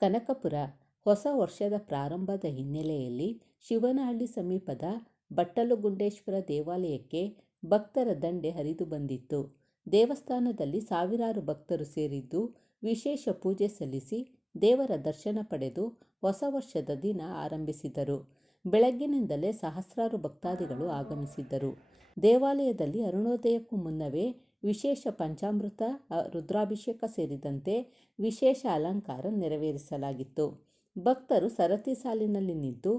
ಕನಕಪುರ ಹೊಸ ವರ್ಷದ ಪ್ರಾರಂಭದ ಹಿನ್ನೆಲೆಯಲ್ಲಿ ಶಿವನಹಳ್ಳಿ ಸಮೀಪದ ಬಟ್ಟಲುಗುಂಡೇಶ್ವರ ದೇವಾಲಯಕ್ಕೆ ಭಕ್ತರ ದಂಡೆ ಹರಿದು ಬಂದಿತ್ತು. ದೇವಸ್ಥಾನದಲ್ಲಿ ಸಾವಿರಾರು ಭಕ್ತರು ಸೇರಿದ್ದು, ವಿಶೇಷ ಪೂಜೆ ಸಲ್ಲಿಸಿ ದೇವರ ದರ್ಶನ ಪಡೆದು ಹೊಸ ವರ್ಷದ ದಿನ ಆರಂಭಿಸಿದರು. ಬೆಳಗ್ಗಿನಿಂದಲೇ ಸಹಸ್ರಾರು ಭಕ್ತಾದಿಗಳು ಆಗಮಿಸಿದ್ದರು. ದೇವಾಲಯದಲ್ಲಿ ಅರುಣೋದಯಕ್ಕೂ ಮುನ್ನವೇ ವಿಶೇಷ ಪಂಚಾಮೃತ, ರುದ್ರಾಭಿಷೇಕ ಸೇರಿದಂತೆ ವಿಶೇಷ ಅಲಂಕಾರ ನೆರವೇರಿಸಲಾಗಿತ್ತು. ಭಕ್ತರು ಸರತಿ ಸಾಲಿನಲ್ಲಿ ನಿಂತು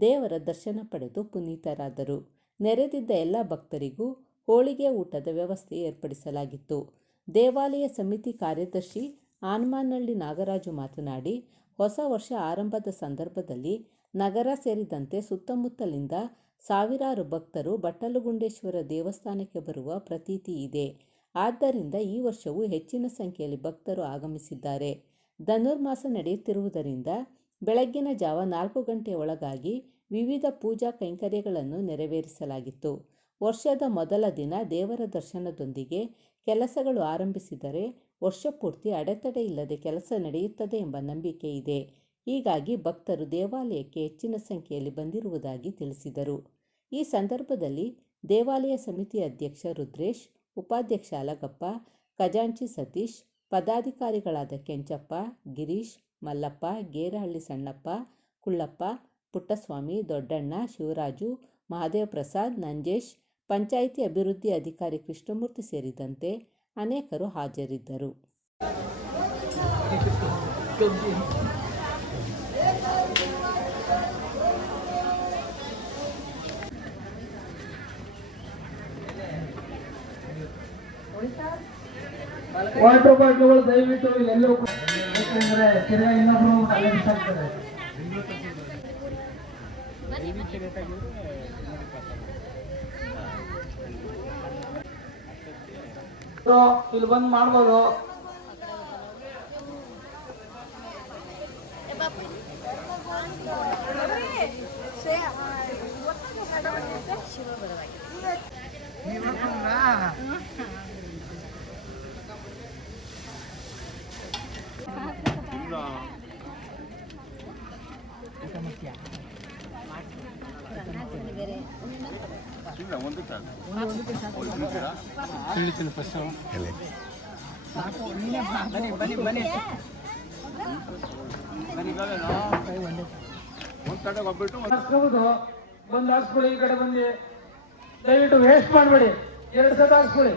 ದೇವರ ದರ್ಶನ ಪಡೆದು ಪುನೀತರಾದರು. ನೆರೆದಿದ್ದ ಎಲ್ಲ ಭಕ್ತರಿಗೂ ಹೋಳಿಗೆ ಊಟದ ವ್ಯವಸ್ಥೆ ಏರ್ಪಡಿಸಲಾಗಿತ್ತು. ದೇವಾಲಯ ಸಮಿತಿ ಕಾರ್ಯದರ್ಶಿ ಆನ್ಮಾನಹಳ್ಳಿ ನಾಗರಾಜು ಮಾತನಾಡಿ, ಹೊಸ ವರ್ಷ ಆರಂಭದ ಸಂದರ್ಭದಲ್ಲಿ ನಗರ ಸೇರಿದಂತೆ ಸುತ್ತಮುತ್ತಲಿಂದ ಸಾವಿರಾರು ಭಕ್ತರು ಬಟ್ಟಲುಗುಂಡೇಶ್ವರ ದೇವಸ್ಥಾನಕ್ಕೆ ಬರುವ ಪ್ರತೀತಿ ಇದೆ. ಆದ್ದರಿಂದ ಈ ವರ್ಷವೂ ಹೆಚ್ಚಿನ ಸಂಖ್ಯೆಯಲ್ಲಿ ಭಕ್ತರು ಆಗಮಿಸಿದ್ದಾರೆ. ಧನುರ್ಮಾಸ ನಡೆಯುತ್ತಿರುವುದರಿಂದ ಬೆಳಗ್ಗಿನ ಜಾವ ನಾಲ್ಕು ಗಂಟೆ ಒಳಗಾಗಿ ವಿವಿಧ ಪೂಜಾ ಕೈಂಕರ್ಯಗಳನ್ನು ನೆರವೇರಿಸಲಾಗಿತ್ತು. ವರ್ಷದ ಮೊದಲ ದಿನ ದೇವರ ದರ್ಶನದೊಂದಿಗೆ ಕೆಲಸಗಳು ಆರಂಭಿಸಿದರೆ ವರ್ಷಪೂರ್ತಿ ಅಡೆತಡೆ ಇಲ್ಲದೆ ಕೆಲಸ ನಡೆಯುತ್ತದೆ ಎಂಬ ನಂಬಿಕೆ ಇದೆ. ಹೀಗಾಗಿ ಭಕ್ತರು ದೇವಾಲಯಕ್ಕೆ ಹೆಚ್ಚಿನ ಸಂಖ್ಯೆಯಲ್ಲಿ ಬಂದಿರುವುದಾಗಿ ತಿಳಿಸಿದರು. ಈ ಸಂದರ್ಭದಲ್ಲಿ ದೇವಾಲಯ ಸಮಿತಿ ಅಧ್ಯಕ್ಷ ರುದ್ರೇಶ್, ಉಪಾಧ್ಯಕ್ಷ ಅಲಗಪ್ಪ, ಖಜಾಂಚಿ ಸತೀಶ್, ಪದಾಧಿಕಾರಿಗಳಾದ ಕೆಂಚಪ್ಪ, ಗಿರೀಶ್, ಮಲ್ಲಪ್ಪ, ಗೇರಹಳ್ಳಿ ಸಣ್ಣಪ್ಪ, ಕುಳ್ಳಪ್ಪ, ಪುಟ್ಟಸ್ವಾಮಿ, ದೊಡ್ಡಣ್ಣ, ಶಿವರಾಜು, ಮಹಾದೇವ ಪ್ರಸಾದ್ ನಂಜೇಶ್, ಪಂಚಾಯಿತಿ ಅಭಿವೃದ್ಧಿ ಅಧಿಕಾರಿ ಕೃಷ್ಣಮೂರ್ತಿ ಸೇರಿದಂತೆ ಅನೇಕರು ಹಾಜರಿದ್ದರು. ವಾಟರ್ ಬಾಟ್ಲುಗಳು ದಯವಿಟ್ಟು ಎಲ್ಲೂ ಯಾಕೆಂದ್ರೆ ತಿರ್ಗಾ ಇನ್ನೊಬ್ರು ಅಲ್ಲೇ ಬಿಸಾಕ್ತಾರೆ. ಇಲ್ಲಿ ಬಂದು ಮಾಡ್ಬೋದು. ಹಾಕ್ಸ್ಕೊಬೋದು ಬಂದು ಹಾಕ್ಸ್ಕೊಳ್ಳಿ, ಈ ಕಡೆ ಬಂದು. ದಯವಿಟ್ಟು ವೇಸ್ಟ್ ಮಾಡಬೇಡಿ. ಎರಡ್ ಸತ ಹಾಕ್ಸ್ಕೊಳ್ಳಿ.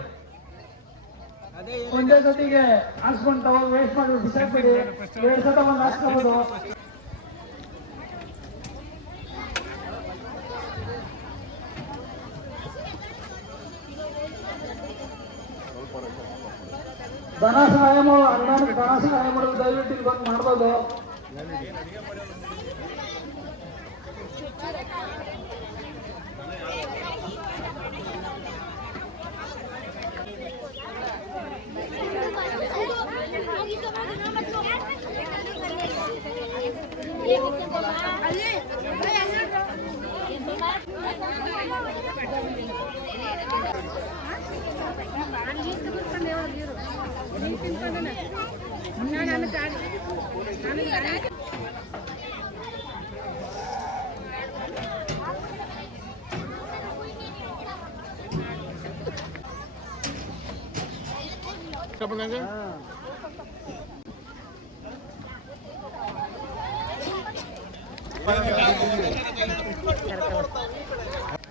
ಒಂದೇ ಸತಿಗೆ ಹಾಕ್ಸ್ಕೊಂಡು ತಗೊಂಡು ವೇಸ್ಟ್ ಮಾಡಿ ಬಿಸಾಕ್ಬೇಡಿ. ಎರಡು ಸತ ಒಂದು ಹಾಕ್ಸ್ಕೊಬೋದು. ಧನ ಸಹಾಯ ಮಾಡೋ ಅನುದಾನಕ್ಕೆ ಧನ ಸಹಾಯ ಮಾಡೋದು ದಯವಿಟ್ಟು ಇಲ್ಲಿ ಬಂದು ಮಾಡ್ಬೋದು.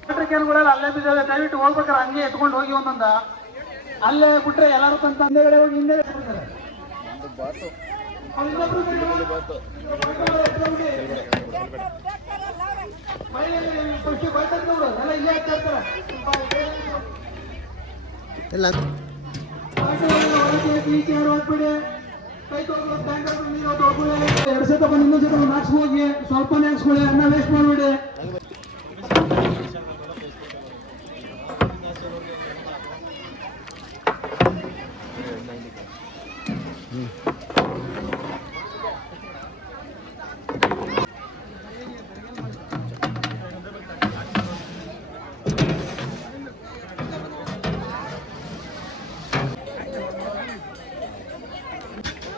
ವಾಟರ್ ಕ್ಯಾನ್ಗಳೆಲ್ಲ ಅಲ್ಲೇ ಬಿದ್ದಾವೆ ದಯವಿಟ್ಟು ಹೋಗ್ಬೇಕಾರೆ ಹಂಗೆ ಎತ್ಕೊಂಡು ಹೋಗಿ ಒಂದೊಂದ ಅಲ್ಲೇ ಬಿಟ್ರೆ ಎಲ್ಲರೂ ತನ್ನ ತಂದೆಗಳೇ ಹೋಗಿ ಹಿಂದೆ ಬಿಡ್ತಾರೆ ಬೈತಾರೆ ನೋಡು, ಎಲ್ಲ ಇಲ್ಲೇ. ಕೈ ನೀರು. ಎರಡು ಸತ ಬಂದು ಇನ್ನೊಂದು ಸತ ಒಂದು ಹಾಕ್ಸ್ಕೋಗಿ ಸ್ವಲ್ಪನೇ ಹಾಕ್ಸ್ಕೊಳ್ಳಿ ಅನ್ನ ವೇಸ್ಟ್ ಮಾಡಬೇಡಿ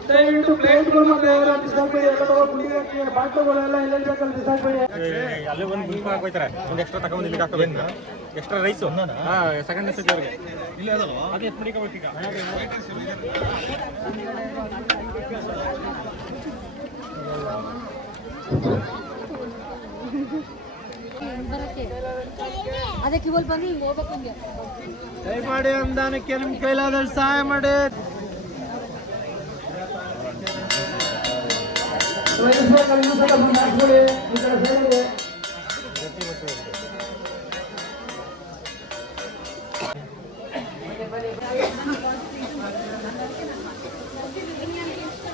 ದಯವಿಟ್ಟು ಪ್ಲೇಟ್ಗಳು ಮತ್ತೆ ಬಿಸಾಕ್ಬೇಡಿ ಎಲ್ಲ ತಗೊಂಡು ಬಾಟ್ಲುಗಳೆಲ್ಲ ಎಲ್ಲ ಬಿಸಾಕ್ಬೇಡಿ ಅಲ್ಲೇ ಒಂದು ಒಂದು ಎಕ್ಸ್ಟ್ರಾ ತಗೊಂಡು ಇಲ್ಲಿಗೆ ಹಾಕೋಬೇಕು. Extra rice. ಹಾಂ ಸೆಕೆಂಡ್ ಮೆಸೇಜ್ ಅವ್ರಿಗೆ ಇಲ್ಲ ಅದಲ್ವಾ ಅದು ಎತ್ತು ಮಡಿಕೋಬೇಕು ಈಗ ಅದಕ್ಕೆ ಇವಲ್ ಬಂದು ಹಿಂಗೆ ಹೋಗ್ಬೇಕು ಹಿಂಗೆ. ದಯಮಾಡಿ ಅನುದಾನಕ್ಕೆ ನಿಮ್ಮ ಕೈಲಾದಷ್ಟು ಸಹಾಯ ಮಾಡಿ.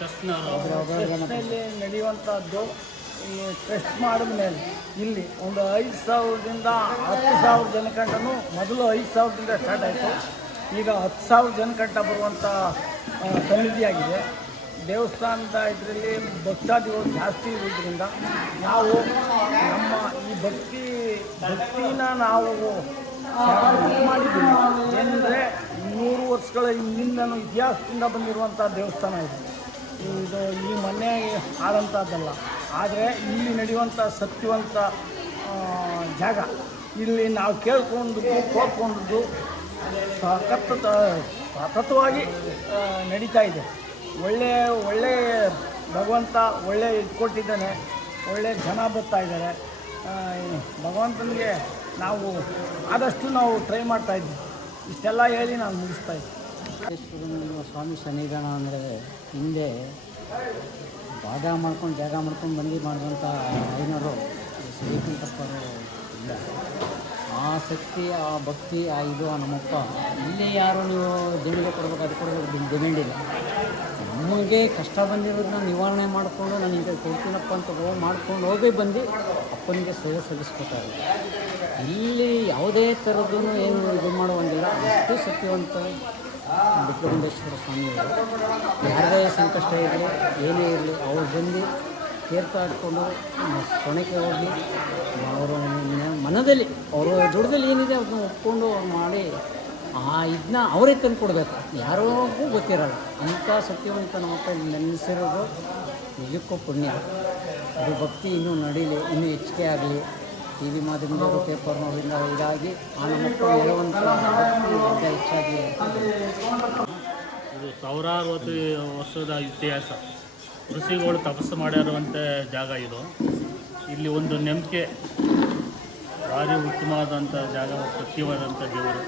ಟೆಸ್ಟ್ನಲ್ಲಿ ನಡೆಯುವಂಥದ್ದು ಈ ಟೆಸ್ಟ್ ಮಾಡಿದ ಮೇಲೆ ಇಲ್ಲಿ ಒಂದು ಐದು ಸಾವಿರದಿಂದ ಹತ್ತು ಸಾವಿರ ಜನಕಂಟನು ಮೊದಲು ಐದು ಸಾವಿರದಿಂದ ಸ್ಟಾರ್ಟ್ ಆಯಿತು. ಈಗ ಹತ್ತು ಸಾವಿರ ಜನಕಂಟ ಬರುವಂಥ ಸನ್ನಿಧಿಯಾಗಿದೆ. ದೇವಸ್ಥಾನದ ಇದರಲ್ಲಿ ಭಕ್ತಾದಿಗಳು ಜಾಸ್ತಿ ಇರೋದ್ರಿಂದ ನಾವು ನಮ್ಮ ಈ ಭಕ್ತಿ ಭಕ್ತಿನ ನಾವು ಮಾಡಿದ್ದೀವಿ. ನೂರು ಹಿಂದಿನ ಇತಿಹಾಸದಿಂದ ಬಂದಿರುವಂಥ ದೇವಸ್ಥಾನ ಇದು. ಇದು ಈ ಮೊನ್ನೆ ಆದಂಥದ್ದಲ್ಲ. ಆದರೆ ಇಲ್ಲಿ ನಡೆಯುವಂಥ ಸತ್ಯವಂತ ಜಾಗ ಇಲ್ಲಿ ನಾವು ಕೇಳ್ಕೊಂಡು ಕೋರ್ಕೊಂಡದ್ದು ಸತತ, ಸತತವಾಗಿ ನಡೀತಾ ಇದೆ. ಒಳ್ಳೆಯ ಒಳ್ಳೆಯ ಭಗವಂತ ಒಳ್ಳೆ ಇದು ಕೊಟ್ಟಿದ್ದಾನೆ ಒಳ್ಳೆ ಜನ ಬರ್ತಾ ಇದ್ದಾರೆ. ಭಗವಂತನಿಗೆ ನಾವು ಆದಷ್ಟು ನಾವು ಟ್ರೈ ಮಾಡ್ತಾಯಿದ್ವಿ ಇಷ್ಟೆಲ್ಲ ಹೇಳಿ ನಾನು ಮುಗಿಸ್ತಾ ಸ್ವಾಮಿ ಸನ್ನಿಧಾನ ಅಂದರೆ ಹಿಂದೆ ವಾದ ಮಾಡ್ಕೊಂಡು, ಜಾಗ ಮಾಡ್ಕೊಂಡು ಬಂದು ಮಾಡಿದಂಥ ಐನರು ಶ್ರೀಕಂಠಪ್ಪರು ಇಲ್ಲ. ಆ ಶಕ್ತಿ, ಆ ಭಕ್ತಿ, ಆ ಇದು, ಆ ನಮ್ಮಪ್ಪ, ಇಲ್ಲಿ ಯಾರು ನೀವು ದೇಣಿಗೆ ಕೊಡ್ಬೇಕು, ಅದು ಕೊಡಬೇಕು ಡಿಮ್ಯಾಂಡ್ ಇಲ್ಲ. ನಮಗೆ ಕಷ್ಟ ಬಂದಿರೋದನ್ನ ನಿವಾರಣೆ ಮಾಡಿಕೊಂಡು ನಾನು ಈಗ ಕೊಡ್ತೀನಪ್ಪ ಅಂತ ಹೋಗಿ ಮಾಡ್ಕೊಂಡು ಹೋಗಿ ಬಂದು ಅಪ್ಪನಿಗೆ ಸೇವೆ ಸಲ್ಲಿಸ್ಕೊತಾರೆ ಇಲ್ಲಿ ಯಾವುದೇ ಥರದ್ದು ಏನು ಇದು ಮಾಡುವಂಗಿಲ್ಲ. ಅಷ್ಟು ಸತ್ಯವಂತ ಬಿಟ್ಟಗುಂಡೇಶ್ವರ ಸ್ವಾಮಿಯವರು. ಯಾರದೇ ಸಂಕಷ್ಟ ಇರಲಿ ಏನೇ ಇರಲಿ ಅವ್ರು ಬಂದು ತೀರ್ಥ ಹಾಕ್ಕೊಂಡು ಕೊನೆಗೆ ಹೋಗಿ ಅವರು ಮನದಲ್ಲಿ, ಅವರ ದುಡ್ದಲ್ಲಿ ಏನಿದೆ ಅದನ್ನ ಒಪ್ಕೊಂಡು ಅವ್ರು ಮಾಡಿ ಆ ಇದನ್ನ ಅವರೇ ತಂದು ಕೊಡಬೇಕು. ಯಾರಿಗೂ ಗೊತ್ತಿರಲ್ಲ. ಅಂಥ ಸತ್ಯವಂತ ನಮ್ಮ ನೆನೆಸಿರೋದು ನಿಜಕ್ಕೂ ಪುಣ್ಯ. ಅದು ಭಕ್ತಿ ಇನ್ನೂ ನಡೀಲಿ, ಇನ್ನೂ ಹೆಚ್ಚಿಗೆ ಆಗಲಿ. ಟಿ ವಿ ಮಾಧ್ಯಮದವರು ಪೇಪರ್ನವರಿಂದ ಇದಾಗಿ ಮಕ್ಕಳು ಹೆಚ್ಚಾಗಿ ಇದು ಸಾವಿರಾರು ವರ್ಷ ವರ್ಷದ ಇತಿಹಾಸ. ಋಷಿಗಳು ತಪಸ್ಸು ಮಾಡಿರುವಂಥ ಜಾಗ ಇದು. ಇಲ್ಲಿ ಒಂದು ನಂಬಿಕೆ ಭಾರಿ ಉತ್ತಮವಾದಂಥ ಜಾಗ ಸತ್ಯವಾದಂಥ ದೇವರು.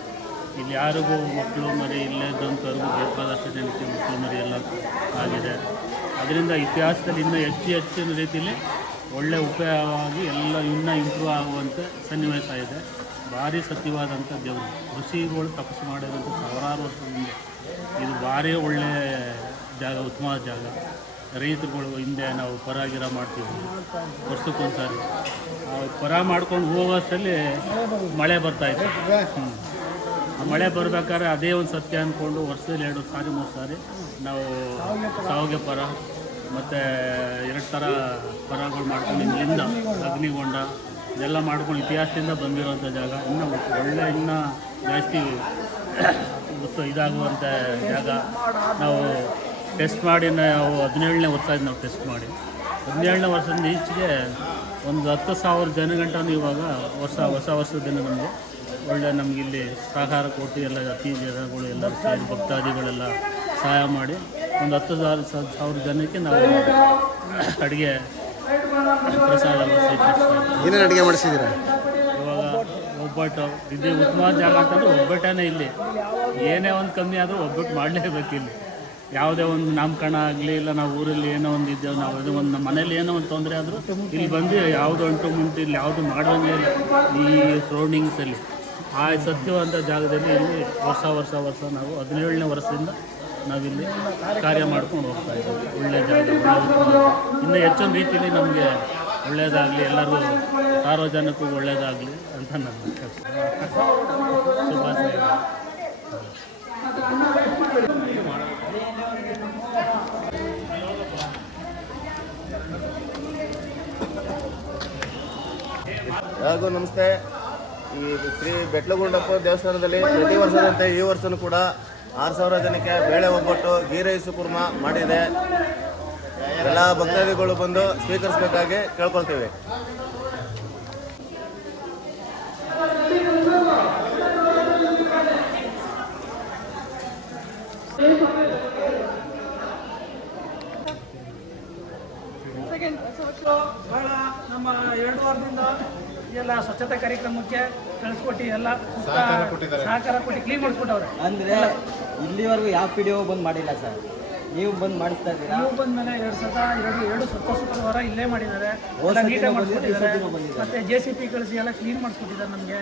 ಇಲ್ಲಿ ಯಾರಿಗೂ ಮಕ್ಕಳು ಮರಿ ಇಲ್ಲೇ ಇದ್ದಂಥವ್ರಿಗೂ ಬೇಕಾದಷ್ಟು ಜನಕ್ಕೆ ಮಕ್ಕಳು ಮರಿ ಎಲ್ಲ ಆಗಿದೆ. ಅದರಿಂದ ಇತಿಹಾಸದಲ್ಲಿ ಇನ್ನೂ ಹೆಚ್ಚು ಹೆಚ್ಚಿನ ರೀತಿಯಲ್ಲಿ ಒಳ್ಳೆ ಉಪಯೋಗವಾಗಿ ಎಲ್ಲ ಇನ್ನೂ ಇಂಪ್ರೂವ್ ಆಗುವಂತೆ ಸನ್ನಿವೇಶ ಇದೆ. ಭಾರಿ ಸತ್ಯವಾದಂಥ ದೇವರು. ಋಷಿಗಳು ತಪಸ್ಸು ಮಾಡಿದಂಥ ಸಾವಿರಾರು ವರ್ಷದ ಹಿಂದೆ. ಇದು ಭಾರಿ ಒಳ್ಳೆ ಜಾಗ, ಉತ್ತಮವಾದ ಜಾಗ. ರೈತರುಗಳು ಹಿಂದೆ ನಾವು ಪರ ಗಿರ ಮಾಡ್ತೀವಿ. ವರ್ಷಕ್ಕೊಂದ್ಸಾರಿ. ಆ ಪರ ಮಾಡ್ಕೊಂಡು ಹೋಗೋಷ್ಟರಲ್ಲಿ ಮಳೆ ಬರ್ತಾ ಇದೆ. ಆ ಮಳೆ ಬರ್ಬೇಕಾದ್ರೆ ಅದೇ ಒಂದು ಸತ್ಯ ಅಂದ್ಕೊಂಡು ವರ್ಷದಲ್ಲಿ ಎರಡು ಸಾರಿ, ಮೂರು ಸಾರಿ ನಾವು ಸಾವಿಗೆ ಪರ ಮತ್ತು ಎರಡು ಥರ ಪರಗಳು ಮಾಡ್ಕೊಂಡು ಇಲ್ಲಿಂದ ಅಗ್ನಿಗೊಂಡ ಇದೆಲ್ಲ ಮಾಡ್ಕೊಂಡು ಇತಿಹಾಸದಿಂದ ಬಂದಿರೋಂಥ ಜಾಗ. ಇನ್ನೂ ಒಳ್ಳೆ, ಇನ್ನೂ ಜಾಸ್ತಿ ಇದಾಗುವಂಥ ಜಾಗ. ನಾವು ಟೆಸ್ಟ್ ಮಾಡಿ, ನಾವು ಹದಿನೇಳನೇ ವರ್ಷ ಆಯ್ತು ನಾವು ಟೆಸ್ಟ್ ಮಾಡಿ. ಹದಿನೇಳನೇ ವರ್ಷದಿಂದ ಈಚೆಗೆ ಒಂದು ಹತ್ತು ಸಾವಿರ ಜನಗಂಟನೂ ಇವಾಗ ಹೊಸ ಹೊಸ ವರ್ಷದ ದಿನ ನಮಗೆ. ಒಳ್ಳೆ ನಮಗಿಲ್ಲಿ ಸಹಕಾರ ಕೊಟ್ಟು ಎಲ್ಲ ಅತಿ ಜನಗಳು ಎಲ್ಲ ಸೇರಿ ಭಕ್ತಾದಿಗಳೆಲ್ಲ ಸಹಾಯ ಮಾಡಿ ಒಂದು ಹತ್ತು ಸಾವಿರ ಸಾವಿರ ಜನಕ್ಕೆ ನಾವು ಅಡುಗೆ ಪ್ರಸಾದ ಏನೇನು ಅಡುಗೆ ಮಾಡಿಸಿದ್ದೀರಾ? ಇವಾಗ ಒಬ್ಬಟ್ಟು ಇದೇ ಉತ್ತಮ ಜಾಗ ಅಂತಂದ್ರೆ ಒಬ್ಬಟ್ಟೇ ಇಲ್ಲಿ. ಏನೇ ಒಂದು ಕಮ್ಮಿ ಆದರೂ ಒಬ್ಬಟ್ಟು ಮಾಡಲೇಬೇಕು ಇಲ್ಲಿ. ಯಾವುದೇ ಒಂದು ನಾಮಕರಣ ಆಗಲಿ ಇಲ್ಲ ನಾವು ಊರಲ್ಲಿ ಏನೋ ಒಂದು ಇದ್ದೇವೆ ನಾವು ಅದು ಒಂದು ನಮ್ಮ ಮನೇಲಿ ಏನೋ ಒಂದು ತೊಂದರೆ ಆದರೂ ಇಲ್ಲಿ ಬಂದು ಯಾವುದು ಅಂಟು ಮುಂಟು ಇಲ್ಲಿ ಯಾವುದು ಮಾಡೋಂಗೇ ಇಲ್ಲ. ಈ ಸರೌಂಡಿಂಗ್ಸಲ್ಲಿ ಆ ಸತ್ಯವಂತ ಜಾಗದಲ್ಲಿ ಇಲ್ಲಿ ವರ್ಷ ವರ್ಷ ವರ್ಷ ನಾವು ಹದಿನೇಳನೇ ವರ್ಷದಿಂದ ನಾವಿಲ್ಲಿ ಕಾರ್ಯ ಮಾಡ್ಕೊಂಡು ಹೋಗ್ತಾ ಇದ್ದೀವಿ. ಒಳ್ಳೆಯ ಜಾಗ ಇನ್ನೂ ಹೆಚ್ಚಿನ ರೀತಿಯಲ್ಲಿ ನಮಗೆ ಒಳ್ಳೆಯದಾಗಲಿ ಎಲ್ಲರಿಗೂ ಸಾರ್ವಜನಿಕ ಒಳ್ಳೆಯದಾಗಲಿ ಅಂತ ನನ್ನ ಶುಭಾಶಯ. ಎಲ್ಲರಿಗೂ ನಮಸ್ತೆ. ಈ ಶ್ರೀ ಬೆಟ್ಲಗುಂಡಪ್ಪ ದೇವಸ್ಥಾನದಲ್ಲಿ ಪ್ರತಿ ವರ್ಷದಂತೆ ಈ ವರ್ಷನೂ ಕೂಡ ಆರು ಸಾವಿರ ಜನಕ್ಕೆ ಬೇಳೆ ಒಬ್ಬಟ್ಟು ಗೀ ರೈಸ್ ಕುರ್ಮ ಮಾಡಿದೆ. ಎಲ್ಲ ಭಕ್ತಾದಿಗಳು ಬಂದು ಸ್ವೀಕರಿಸಬೇಕಾಗಿ ಕೇಳ್ಕೊಳ್ತೀವಿ. ಬಹಳ ನಮ್ಮ ಎರಡು ವಾರದಿಂದ ಎಲ್ಲ ಸ್ವಚ್ಛತಾ ಕಾರ್ಯಕ್ರಮಕ್ಕೆ ಕಳಿಸ್ಕೊಟ್ಟು ಎಲ್ಲ ಸುತ್ತ ಸಹಕಾರ ಕೊಟ್ಟು ಕ್ಲೀನ್ ಮಾಡಿಸ್ಬಿಟ್ಟವ್ರೆ ಅಂದರೆ ಇಲ್ಲಿವರೆಗೂ ಯಾವ ಪಿ ಡಿ ಒ ಬಂದು ಮಾಡಿಲ್ಲ ಸರ್? ನೀವು ಬಂದು ಮಾಡಿಸ್ತಾ ಇದ್ದೀರಾ? ನೀವು ಬಂದ್ಮೇಲೆ ಎರಡು ಸತ ಎರಡು ಎರಡು ಸುತ್ತ ಶುಕ್ರವಾರ ಇಲ್ಲೇ ಮಾಡಿದ್ದಾರೆ. ಎಲ್ಲ ನೀಟಾಗಿ ಮಾಡಿಸ್ಕೊಟ್ಟಿದ್ದಾರೆ. ಸತಿನೂ ಮತ್ತೆ ಜೆ ಸಿ ಪಿ ಕಳಿಸಿ ಎಲ್ಲ ಕ್ಲೀನ್ ಮಾಡಿಸ್ಕೊಟ್ಟಿದ್ದಾರೆ ನಮಗೆ.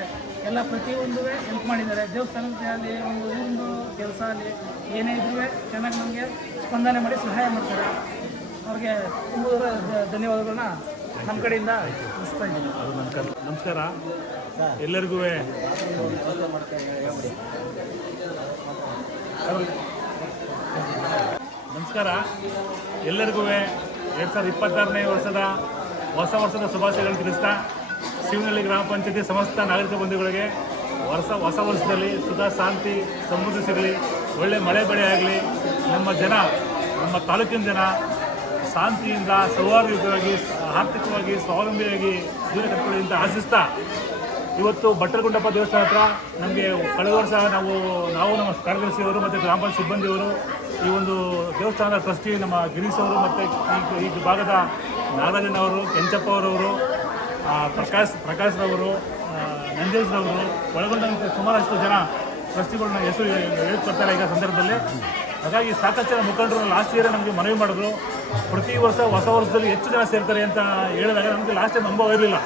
ಎಲ್ಲ ಪ್ರತಿಯೊಂದು ಹೆಲ್ಪ್ ಮಾಡಿದ್ದಾರೆ. ದೇವಸ್ಥಾನದ ಅಲ್ಲಿ ಒಂದು ಊರಿಂದು ಕೆಲಸ ಅಲ್ಲಿ ಏನೇ ಇದ್ರೂ ಚೆನ್ನಾಗಿ ನಮಗೆ ಸ್ಪಂದನೆ ಮಾಡಿ ಸಹಾಯ ಮಾಡ್ತಾರೆ. ಅವ್ರಿಗೆ ತುಂಬ ಧನ್ಯವಾದಗಳನ್ನ ನಮ್ಮ ಕಡೆಯಿಂದ ನಮಸ್ಕಾರ. ಎಲ್ಲರಿಗೂ ನಮಸ್ಕಾರ. ಎಲ್ಲರಿಗೂ ಎರಡು ಸಾವಿರದ ಇಪ್ಪತ್ತಾರನೇ ವರ್ಷದ ಹೊಸ ವರ್ಷದ ಶುಭಾಶಯಗಳನ್ನು ತಿಳಿಸ್ತಾ, ಶಿವನಹಳ್ಳಿ ಗ್ರಾಮ ಪಂಚಾಯತಿ ಸಮಸ್ತ ನಾಗರಿಕ ಬಂಧುಗಳಿಗೆ ವರ್ಷ, ಹೊಸ ವರ್ಷದಲ್ಲಿ ಸುಖ, ಶಾಂತಿ, ಸಮೃದ್ಧಿ ಸಿಗಲಿ. ಒಳ್ಳೆ ಮಳೆ ಬೆಳೆ ಆಗಲಿ. ನಮ್ಮ ಜನ, ನಮ್ಮ ತಾಲೂಕಿನ ಜನ ಶಾಂತಿಯಿಂದ, ಸೌಹಾರ್ದಯುತವಾಗಿ ಆರ್ಥಿಕವಾಗಿ, ಸ್ವಾವಲಂಬಿಯಾಗಿ ಜೀವನ ಕಟ್ಕೊಳ್ಳಿ ಅಂತ ಆಶಿಸ್ತಾ. ಇವತ್ತು ಭಟ್ಟರಗುಂಡಪ್ಪ ದೇವಸ್ಥಾನ ಹತ್ರ ನಮಗೆ ಕಳೆದ ವರ್ಷ ನಾವು ನಾವು ನಮ್ಮ ಕಾರ್ಯದರ್ಶಿಯವರು ಮತ್ತು ಗ್ರಾಮ ಪಂಚಾಯತ್ ಸಿಬ್ಬಂದಿಯವರು ಈ ಒಂದು ದೇವಸ್ಥಾನದ ಟ್ರಸ್ಟಿ ನಮ್ಮ ಗಿರೀಶ್ ಅವರು ಮತ್ತು ಈ ಈ ಭಾಗದ ನಾಗರಾಜನವರು ಕೆಂಚಪ್ಪ ಅವರವರು ಪ್ರಕಾಶ್ ಪ್ರಕಾಶ್ರವರು ನಂಜೇಶ್ರವರು ಒಳಗೊಂಡಂತೆ ಸುಮಾರಷ್ಟು ಜನ ಟ್ರಸ್ಟಿಗಳನ್ನ ಹೆಸರು ಹೇಳ್ಕೊಡ್ತಾರೆ ಈಗ ಸಂದರ್ಭದಲ್ಲಿ. ಹಾಗಾಗಿ ಸಾಕಷ್ಟು ಜನ ಮುಖಂಡರು ಲಾಸ್ಟ್ ಇಯರ್ ನಮಗೆ ಮನವಿ ಮಾಡಿದ್ರು. ಪ್ರತಿ ವರ್ಷ ಹೊಸ ವರ್ಷದಲ್ಲಿ ಹೆಚ್ಚು ಜನ ಸೇರ್ತಾರೆ ಅಂತ ಹೇಳಿದಾಗ ನಮಗೆ ಲಾಸ್ಟ್ ಟೈಮ್ ಅನುಭವ ಇರಲಿಲ್ಲ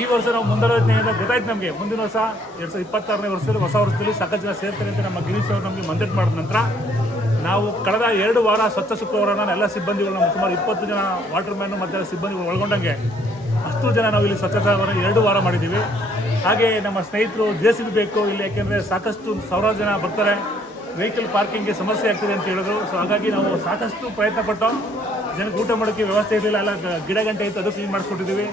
ಈ ವರ್ಷ ನಾವು ಮುಂದಾಲೋಚನೆಯಿಂದ ಗೊತ್ತಾಯ್ತು ನಮಗೆ. ಮುಂದಿನ ವರ್ಷ ಎರಡು ಸಾವಿರದ ಇಪ್ಪತ್ತಾರನೇ ವರ್ಷದಲ್ಲಿ ಹೊಸ ವರ್ಷದಲ್ಲಿ ಸಾಕಷ್ಟು ಜನ ಸೇರ್ತಾರೆ ಅಂತ ನಮ್ಮ ಗಿರೀಶ್ ಅವರು ನಮಗೆ ಮಂದಟ್ ಮಾಡಿದ ನಂತರ ನಾವು ಕಳೆದ ಎರಡು ವಾರ ಸ್ವಚ್ಛ ಶುಕ್ರವಾರನ ಎಲ್ಲ ಸಿಬ್ಬಂದಿಗಳು ನಮ್ಮ ಸುಮಾರು ಇಪ್ಪತ್ತು ಜನ ವಾಟರ್ಮ್ಯಾನ್ ಮ್ಯಾನು ಮತ್ತು ಸಿಬ್ಬಂದಿಗಳು ಒಳಗೊಂಡಂಗೆ ಅಷ್ಟು ಜನ ನಾವು ಇಲ್ಲಿ ಸ್ವಚ್ಛತಾವನ್ನು ಎರಡು ವಾರ ಮಾಡಿದ್ದೀವಿ. ಹಾಗೆ ನಮ್ಮ ಸ್ನೇಹಿತರು ಜೆ ಸಿ ಬಿ ಬೇಕು, ಇಲ್ಲಿ ಯಾಕೆಂದರೆ ಸಾಕಷ್ಟು ಸಾವಿರಾರು ಜನ ಬರ್ತಾರೆ. ವೆಹಿಕಲ್ ಪಾರ್ಕಿಂಗ್ಗೆ ಸಮಸ್ಯೆ ಆಗ್ತಿದೆ ಅಂತ ಹೇಳಿದ್ರು. ಸೊ ಹಾಗಾಗಿ ನಾವು ಸಾಕಷ್ಟು ಪ್ರಯತ್ನ ಪಟ್ಟು ಜನಕ್ಕೆ ಊಟ ಮಾಡೋಕ್ಕೆ ವ್ಯವಸ್ಥೆ ಇರಲಿಲ್ಲ. ಅಲ್ಲ ಗಿಡ ಗಂಟೆ ಇತ್ತು, ಅದು ಕ್ಲೀನ್ ಮಾಡಿಸ್ಕೊಟ್ಟಿದ್ದೀವಿ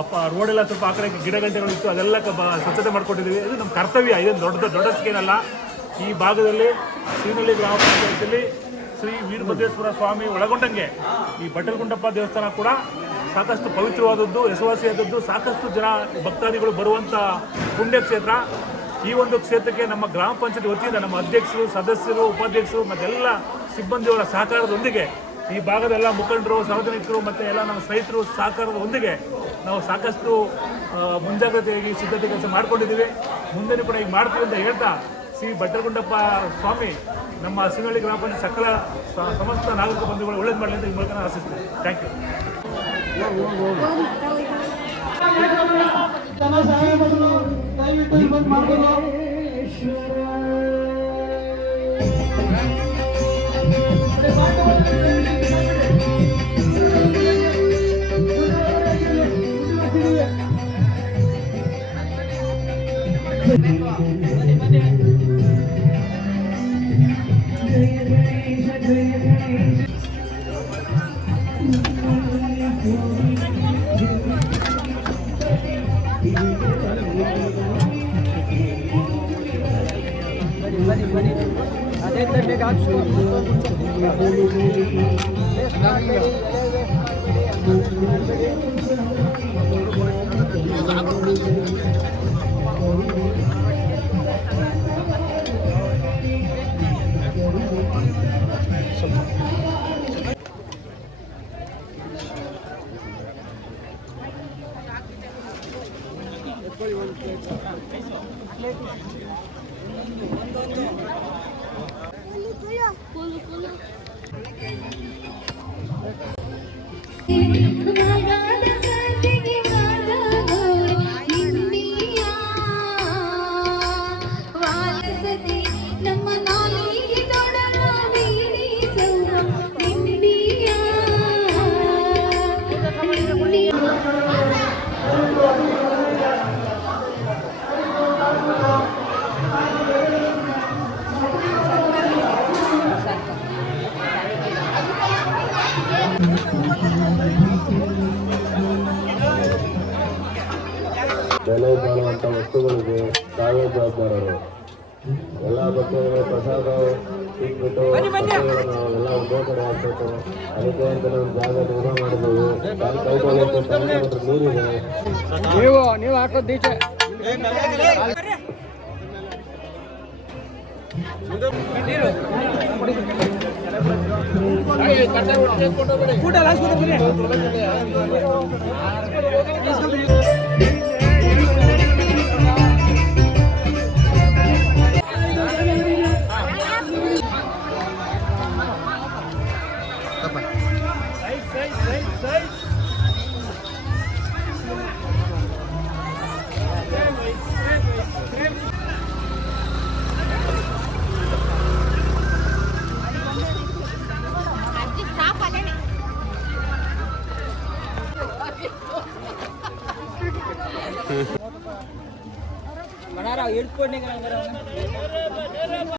ಅಪ್ಪ ರೋಡೆಲ್ಲ ಸ್ವಲ್ಪ ಆ ಕಡೆ ಗಿಡ ಗಂಟೆಗಳು ಇತ್ತು, ಅದೆಲ್ಲ ಸ್ವಚ್ಛತೆ ಮಾಡ್ಕೊಟ್ಟಿದ್ದೀವಿ ಇದು ನಮ್ಮ ಕರ್ತವ್ಯ, ಇದು ದೊಡ್ಡ ದೊಡ್ಡ ಸ್ಕೇನಲ್ಲ ಈ ಭಾಗದಲ್ಲಿ ಶ್ರೀನಳ್ಳಿ ಗ್ರಾಮ ಪಂಚಾಯತಿಯಲ್ಲಿ ಶ್ರೀ ವೀರಭದ್ರೇಶ್ವರ ಸ್ವಾಮಿ ಒಳಗೊಂಡಂಗೆ ಈ ಬಟ್ಟಲ್ಗುಂಡಪ್ಪ ದೇವಸ್ಥಾನ ಕೂಡ ಸಾಕಷ್ಟು ಪವಿತ್ರವಾದದ್ದು ಹೆಸವಾಸಿಯಾದದ್ದು ಸಾಕಷ್ಟು ಜನ ಭಕ್ತಾದಿಗಳು ಬರುವಂಥ ಪುಣ್ಯಕ್ಷೇತ್ರ. ಈ ಒಂದು ಕ್ಷೇತ್ರಕ್ಕೆ ನಮ್ಮ ಗ್ರಾಮ ಪಂಚಾಯತ್ ವತಿಯಿಂದ ನಮ್ಮ ಅಧ್ಯಕ್ಷರು, ಸದಸ್ಯರು, ಉಪಾಧ್ಯಕ್ಷರು ಮತ್ತೆಲ್ಲ ಸಿಬ್ಬಂದಿಯವರ ಸಹಕಾರದೊಂದಿಗೆ ಈ ಭಾಗದ ಎಲ್ಲ ಮುಖಂಡರು, ಸಾರ್ವಜನಿಕರು ಮತ್ತು ಎಲ್ಲ ನಮ್ಮ ಸ್ನೇಹಿತರು ಸಹಕಾರದೊಂದಿಗೆ ನಾವು ಸಾಕಷ್ಟು ಮುಂಜಾಗ್ರತೆಯಾಗಿ ಸಿದ್ಧತೆ ಕೆಲಸ ಮಾಡ್ಕೊಂಡಿದ್ದೀವಿ. ಮುಂದೆ ಕೂಡ ಈಗ ಮಾಡ್ತೀವಿ ಅಂತ ಹೇಳ್ತಾ ಶ್ರೀ ಬಟ್ಟರಗುಂಡಪ್ಪ ಸ್ವಾಮಿ ನಮ್ಮ ಸಿಂಗಳಿ ಗ್ರಾಮ ಪಂಚಾಯತ್ ಸಕಲ ಸಮಸ್ತ ನಾಗರಿಕ ಬಂಧುಗಳು ಒಳ್ಳೇದು ಮಾಡಲಿ ಅಂತ ಈ ಮೂಲಕ ಆಶಿಸ್ತೀನಿ. ಥ್ಯಾಂಕ್ ಯು ಜನ ಸಹಾಯ ಮಾಡಲು ದಯವಿಟ್ಟು ಇಲ್ಲಿ ಬಂದು ಮಾಡ್ಬೋದು ಮಗದ ಎಲ್ಲ ಭಕ್ತರುಗಳು ಪ್ರಸಾದ ಇಟ್ಬಿಟ್ಟು ಒಂದೇ ಕಡೆ ಹಾಕ್ಬೇಕು ಅದಕ್ಕೆ ಅಂತ ಒಂದು ಜಾಗ ನಿರ್ಮಾಣ ಮಾಡಿದ್ದೀವಿ ಅಲ್ಲಿ ನೀರಿದೆ. ನೀವು ನೀವು ಹಾಕೋದು ಈಚೆ ಊಟ